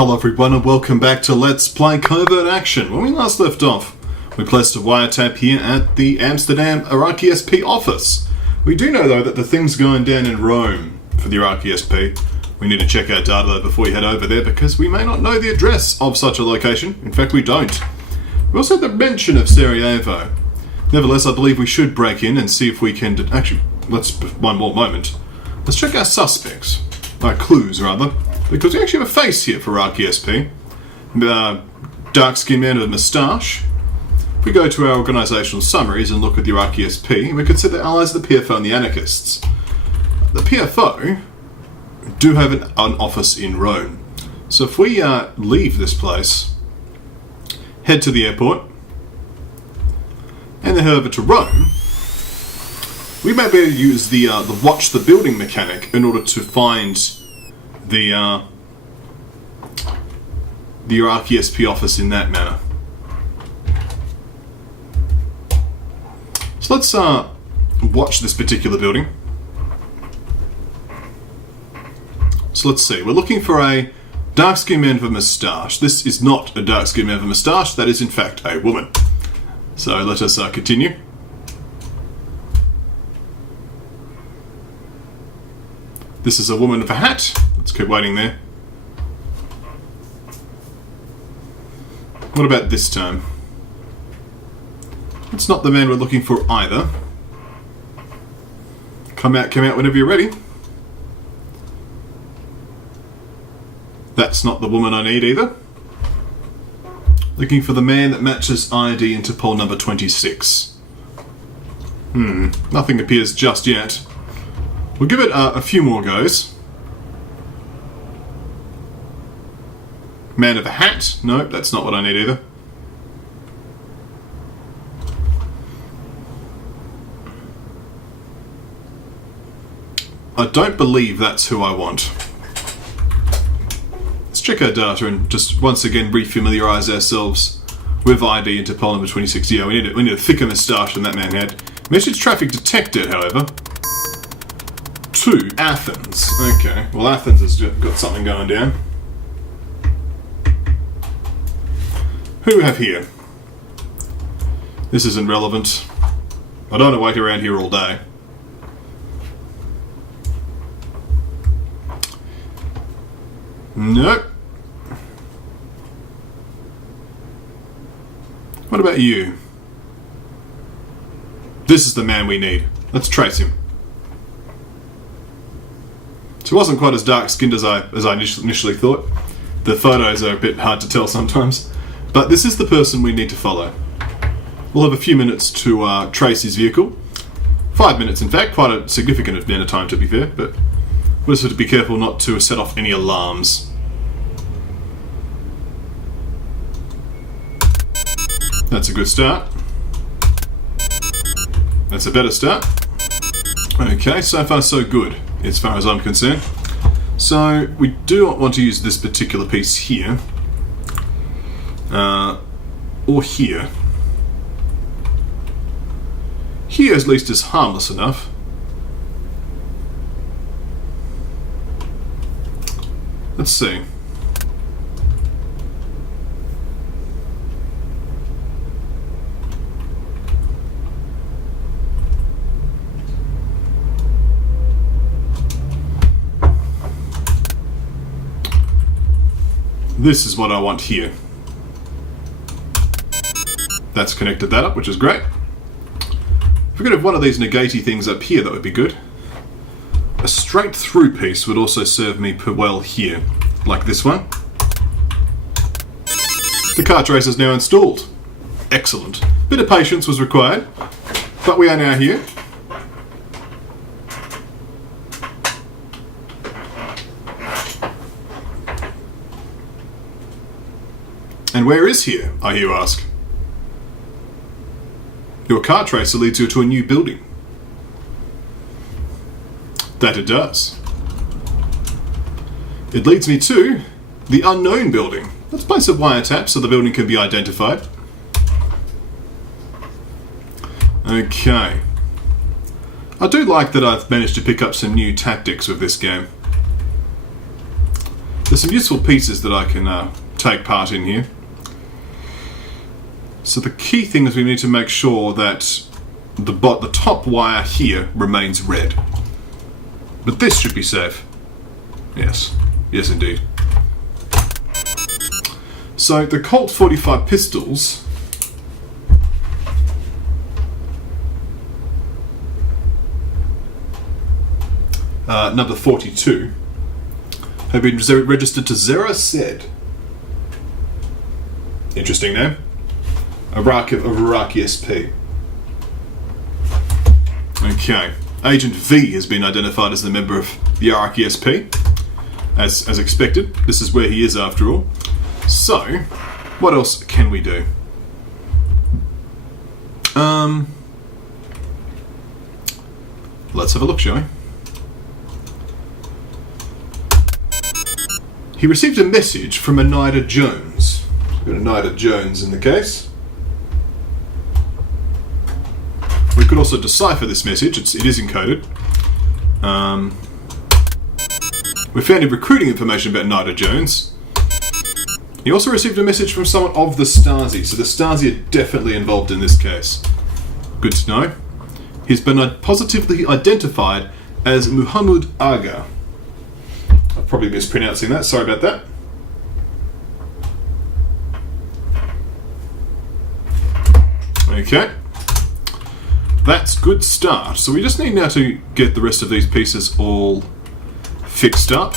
Hello everyone and welcome back to Let's Play Covert Action. When we last left off, we placed a wiretap here at the Amsterdam Iraqi SP office. We do know though that the thing's going down in Rome for the Iraqi SP. We need to check our data though before we head over there because we may not know the address of such a location. In fact, we don't. We also had the mention of Sarajevo. Nevertheless, I believe we should break in and see if we can... Actually, let's... one more moment. Let's check our suspects. Our clues, rather. Because we actually have a face here for Iraqi SP. Dark-skinned man with a moustache. If we go to our organisational summaries and look at the Iraqi SP, we could see the allies of the PFO and the anarchists. The PFO do have an office in Rome. So if we leave this place, head to the airport, and then head over to Rome, we may be able to use the watch the building mechanic in order to find the Iraqi SP office in that manner. So let's watch this particular building. So let's see, we're looking for a dark-skinned man with a moustache. This is not a dark-skinned man with a moustache, that is in fact a woman. So let us continue. This is a woman with a hat. Let's keep waiting there. What about this time? It's not the man we're looking for either. Come out whenever you're ready. That's not the woman I need either. Looking for the man that matches ID Interpol number 26. Nothing appears just yet. We'll give it a few more goes. Man of a hat? Nope, that's not what I need either. I don't believe that's who I want. Let's check our data and just once again refamiliarise ourselves with ID Interpol number 26. Yeah, we need a thicker moustache than that man had. Message traffic detected, however. To Athens. Okay, well Athens has got something going down. Who do we have here? This isn't relevant. I don't want to wait around here all day. Nope. What about you? This is the man we need. Let's trace him. So he wasn't quite as dark-skinned as I initially thought. The photos are a bit hard to tell sometimes. But this is the person we need to follow. We'll have a few minutes to trace his vehicle. 5 minutes, in fact. Quite a significant amount of time, to be fair. But we'll just have to be careful not to set off any alarms. That's a good start. That's a better start. Okay, so far so good, as far as I'm concerned. So, we do not want to use this particular piece here. Or here. Here at least is harmless enough. Let's see. This is what I want here. That's connected that up, which is great. If we could have one of these negaty things up here, that would be good. A straight through piece would also serve me well here, like this one. The car trace is now installed. Excellent. Bit of patience was required, but we are now here. And where is here, I hear you ask? Your car tracer leads you to a new building. That it does. It leads me to the unknown building. Let's place a wiretap so the building can be identified. Okay. I do like that I've managed to pick up some new tactics with this game. There's some useful pieces that I can take part in here. So the key thing is we need to make sure that the top wire here remains red. But this should be safe. Yes. Yes, indeed. So the Colt 45 pistols number 42 have been registered to Zera Said. Interesting name. Iraqi SP. Okay. Agent V has been identified as the member of the Iraqi SP. As expected. This is where he is after all. So, what else can we do? Let's have a look, shall we? He received a message from Anida Jones. We've got Anida Jones in the case. We could also decipher this message. It is encoded. We found him recruiting information about Anida Jones. He also received a message from someone of the Stasi, so the Stasi are definitely involved in this case. Good to know. He's been positively identified as Muhammad Aga. I'm probably mispronouncing that, sorry about that. Okay. That's good start. So we just need now to get the rest of these pieces all fixed up.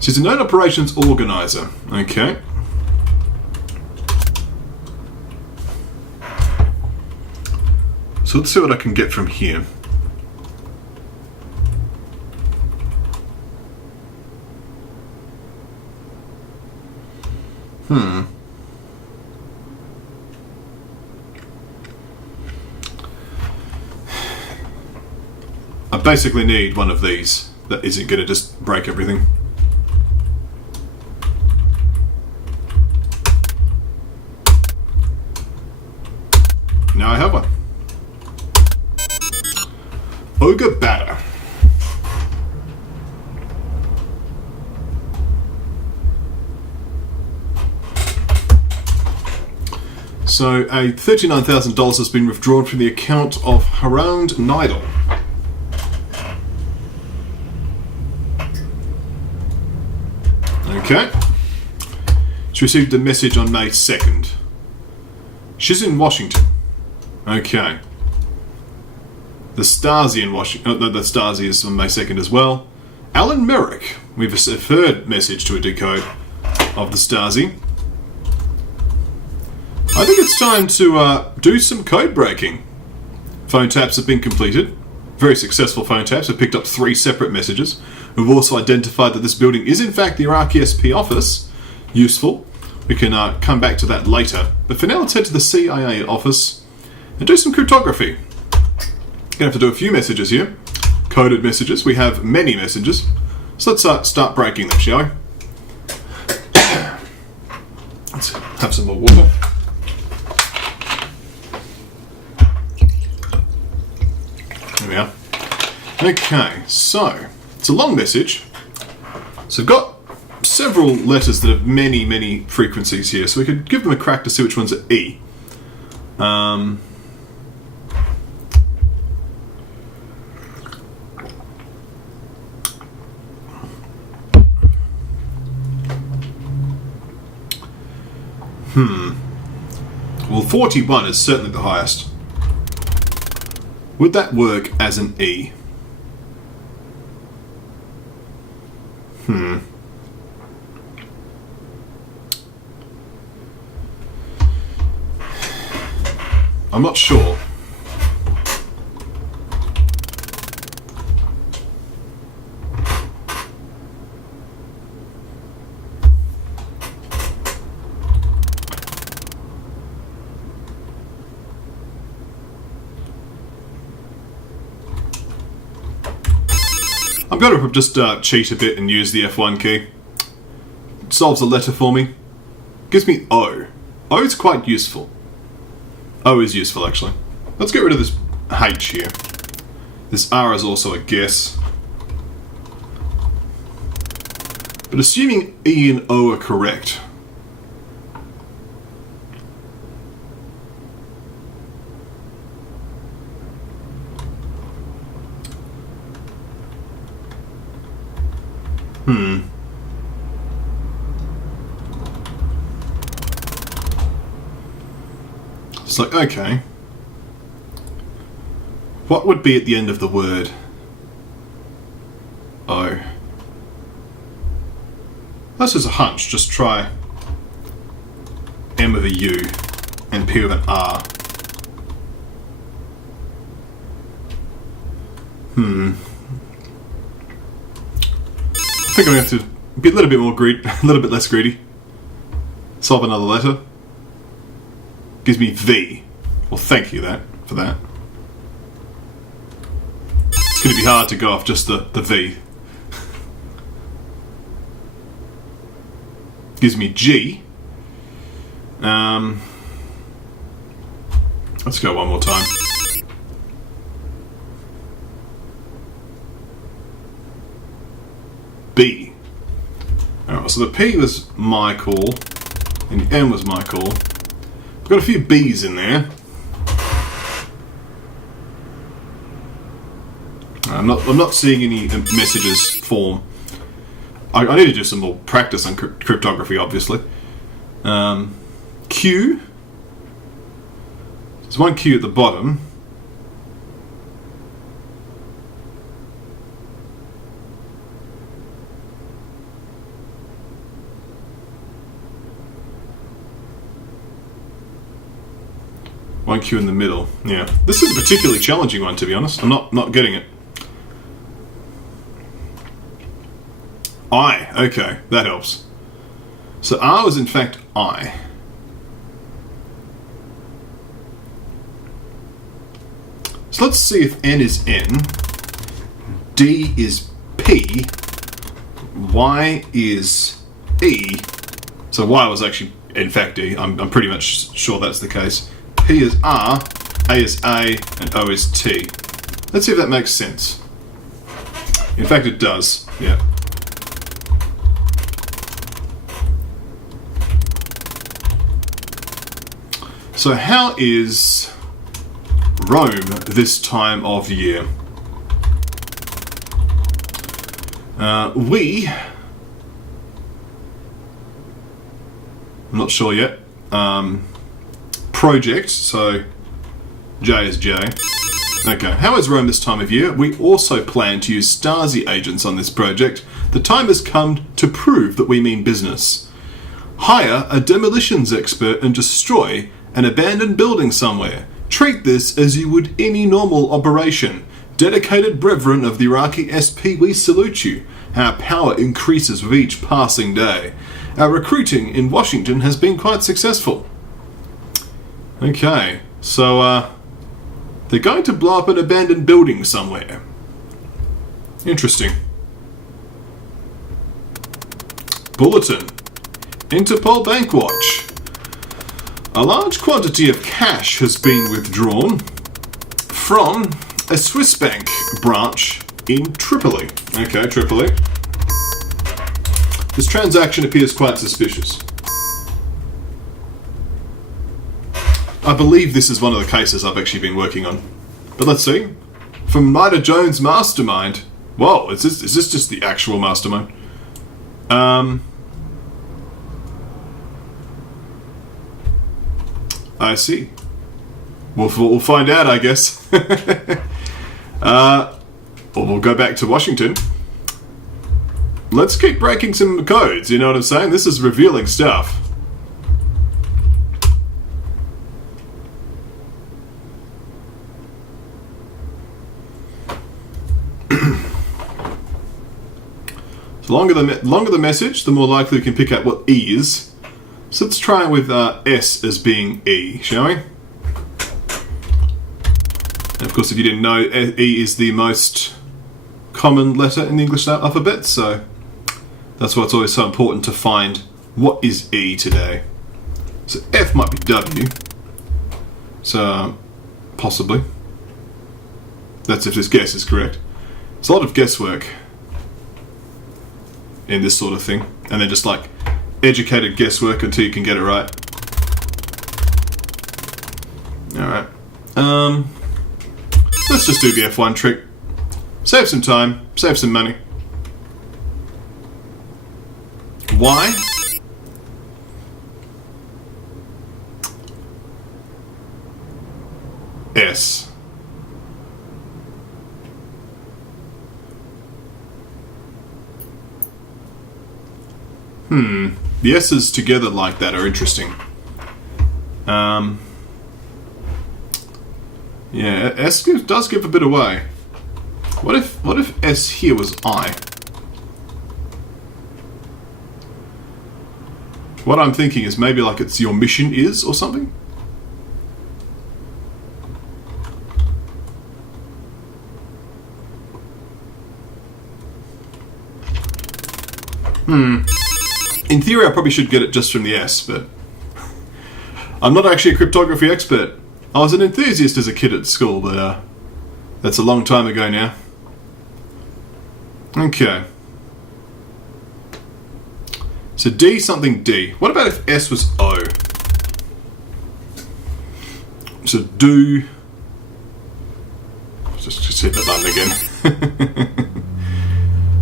She's a known operations organizer. Okay. So let's see what I can get from here. I basically need one of these that isn't going to just break everything. Now I have one. Ogre Batter. So a $39,000 has been withdrawn from the account of Haround Nidal. Okay. She received a message on May 2nd. She's in Washington. Okay. The Stasi in Washington. The Stasi is on May 2nd as well. Alan Merrick. We've a third message to a decode of the Stasi. I think it's time to do some code breaking. Phone taps have been completed. Very successful phone taps. Have picked up 3 separate messages. We've also identified that this building is in fact the Iraqi SP office. Useful. We can come back to that later. But for now, let's head to the CIA office and do some cryptography. Gonna have to do a few messages here. Coded messages. We have many messages. So let's start breaking them, shall we? Let's have some more water. There we are. Okay, so it's a long message. So I've got several letters that have many, many frequencies here. So we could give them a crack to see which one's at E. Well, 41 is certainly the highest. Would that work as an E? I'm not sure. I'm going to just cheat a bit and use the F1 key. It solves a letter for me. Gives me O. O is quite useful. O is useful, actually. Let's get rid of this H here. This R is also a guess. But assuming E and O are correct, it's like, okay, what would be at the end of the word O? This is a hunch, just try M with a U and P with an R. I think I'm going to have to be a little bit more greedy, a little bit less greedy. Solve another letter. Gives me V. Well, thank you for that. It's going to be hard to go off just the V. Gives me G. Let's go one more time. B. Alright, so the P was Michael, and the M was Michael. We've got a few B's in there. I'm not seeing any messages form. I need to do some more practice on cryptography, obviously. Q. There's one Q at the bottom. One Q in the middle. Yeah. This is a particularly challenging one, to be honest. I'm not getting it. I. Okay, that helps. So R was in fact I. So let's see if N is N, D is P, Y is E. So Y was actually in fact E. I'm pretty much sure that's the case. P is R, A is A, and O is T. Let's see if that makes sense. In fact, it does. Yeah. So how is Rome this time of year? I'm not sure yet. Project, so J is J. Okay, how is Rome this time of year? We also plan to use Stasi agents on this project. The time has come to prove that we mean business. Hire a demolitions expert and destroy an abandoned building somewhere. Treat this as you would any normal operation. Dedicated brethren of the Iraqi SP, we salute you. Our power increases with each passing day. Our recruiting in Washington has been quite successful. Okay, so they're going to blow up an abandoned building somewhere. Interesting. Bulletin. Interpol Bank Watch. A large quantity of cash has been withdrawn from a Swiss bank branch in Tripoli. Okay, Tripoli. This transaction appears quite suspicious. I believe this is one of the cases I've actually been working on. But let's see. From Mida Jones' mastermind. Whoa, is this just the actual mastermind? I see. We'll find out, I guess. Or we'll go back to Washington. Let's keep breaking some codes, you know what I'm saying? This is revealing stuff. The longer the message, the more likely we can pick out what E is. So let's try with S as being E, shall we? And of course, if you didn't know, E is the most common letter in the English alphabet, so that's why it's always so important to find what is E today. So F might be W. So, possibly. That's if this guess is correct. It's a lot of guesswork. in this sort of thing, and then just like educated guesswork until you can get it right. Alright. Let's just do the F1 trick. Save some time, save some money. Y. S. The S's together like that are interesting. Yeah, S does give a bit away. What if S here was I? What I'm thinking is maybe like it's your mission is or something? In theory, I probably should get it just from the S, but I'm not actually a cryptography expert. I was an enthusiast as a kid at school, but that's a long time ago now. Okay. So D something D. What about if S was O? So do... Just hit the button again.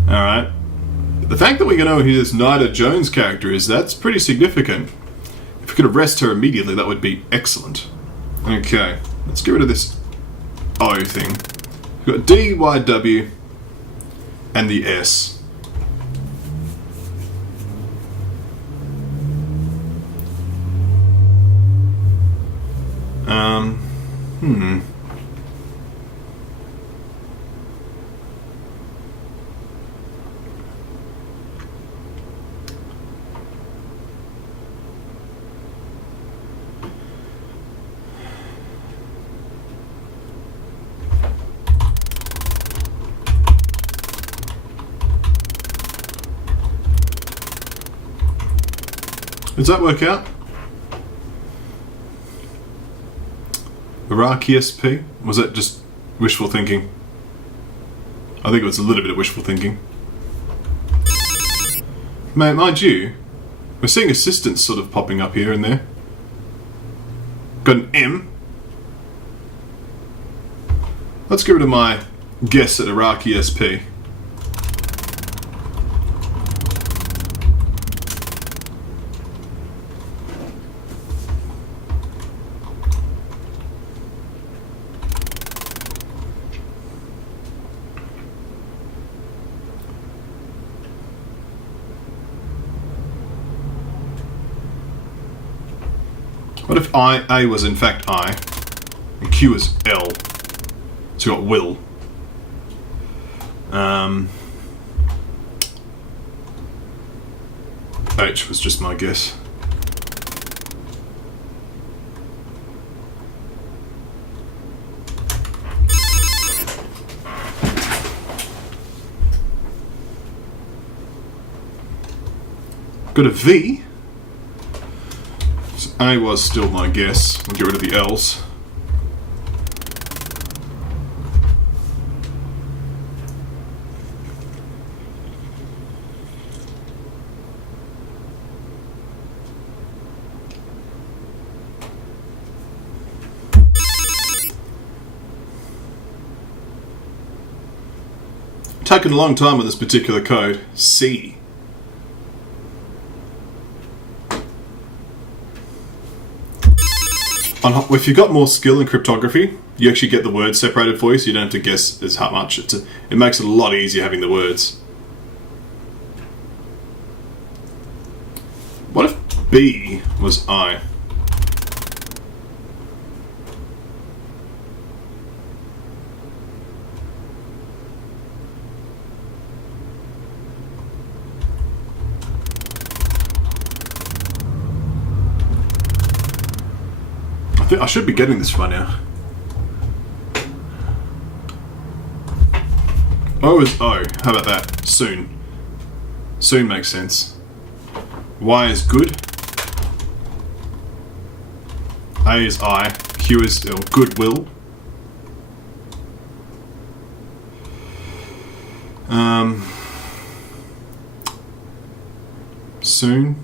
Alright. The fact that we can know who this Nida Jones character is, that's pretty significant. If we could arrest her immediately, that would be excellent. Okay, let's get rid of this O thing. We've got D, Y, W, and the S. Does that work out? Iraqi SP? Was that just wishful thinking? I think it was a little bit of wishful thinking. Mind you, we're seeing assistants sort of popping up here and there. Got an M. Let's get rid of my guess at Iraqi SP. What if A was in fact I, and Q was L? So you got will. H was just my guess. Got a V. A was still my guess. We'll get rid of the L's. Taken a long time on this particular code. C. If you've got more skill in cryptography, you actually get the words separated for you, so you don't have to guess as much. It makes it a lot easier having the words. What if B was I? I should be getting this by now. O is O. How about that? Soon. Soon makes sense. Y is good. A is I. Q is goodwill. soon.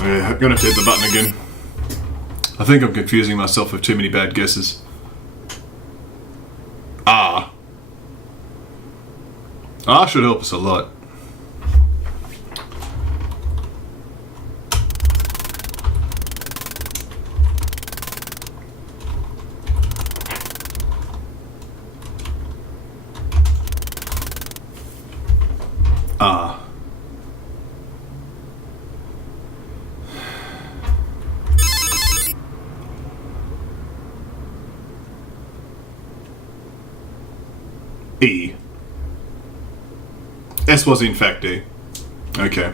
Yeah, I'm gonna have to hit the button again. I think I'm confusing myself with too many bad guesses. R. R should help us a lot. R. E. S was in fact E. Okay.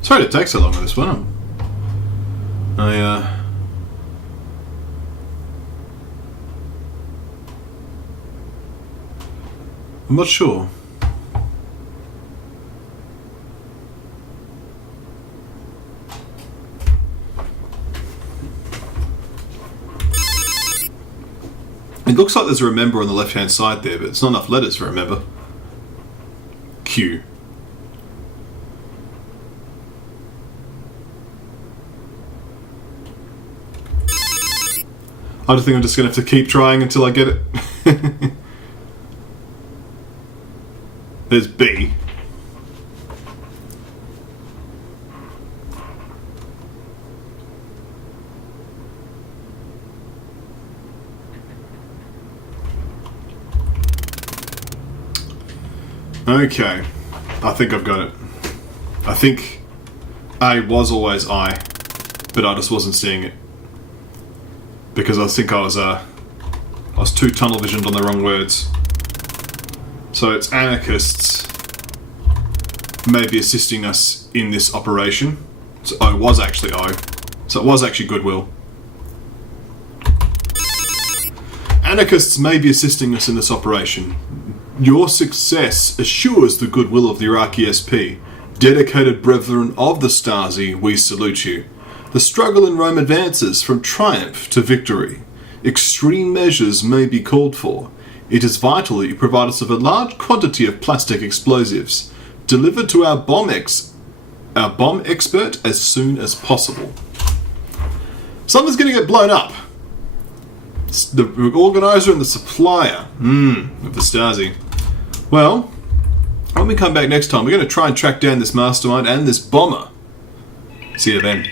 Sorry to take so long with this one. I'm not sure. It looks like there's a remember on the left hand side there, but it's not enough letters for remember. Q. I just think I'm just going to have to keep trying until I get it. There's B. Okay. I think I've got it. I think A was always I, but I just wasn't seeing it. Because I think I was too tunnel visioned on the wrong words. So it's anarchists maybe assisting us in this operation. So O was actually O. So it was actually goodwill. Anarchists may be assisting us in this operation. Your success assures the goodwill of the Iraqi SP. Dedicated brethren of the Stasi, we salute you. The struggle in Rome advances from triumph to victory. Extreme measures may be called for. It is vital that you provide us with a large quantity of plastic explosives, delivered to our bomb expert as soon as possible. Something's going to get blown up. It's the organizer and the supplier of the Stasi. Well, when we come back next time, we're going to try and track down this mastermind and this bomber. See you then.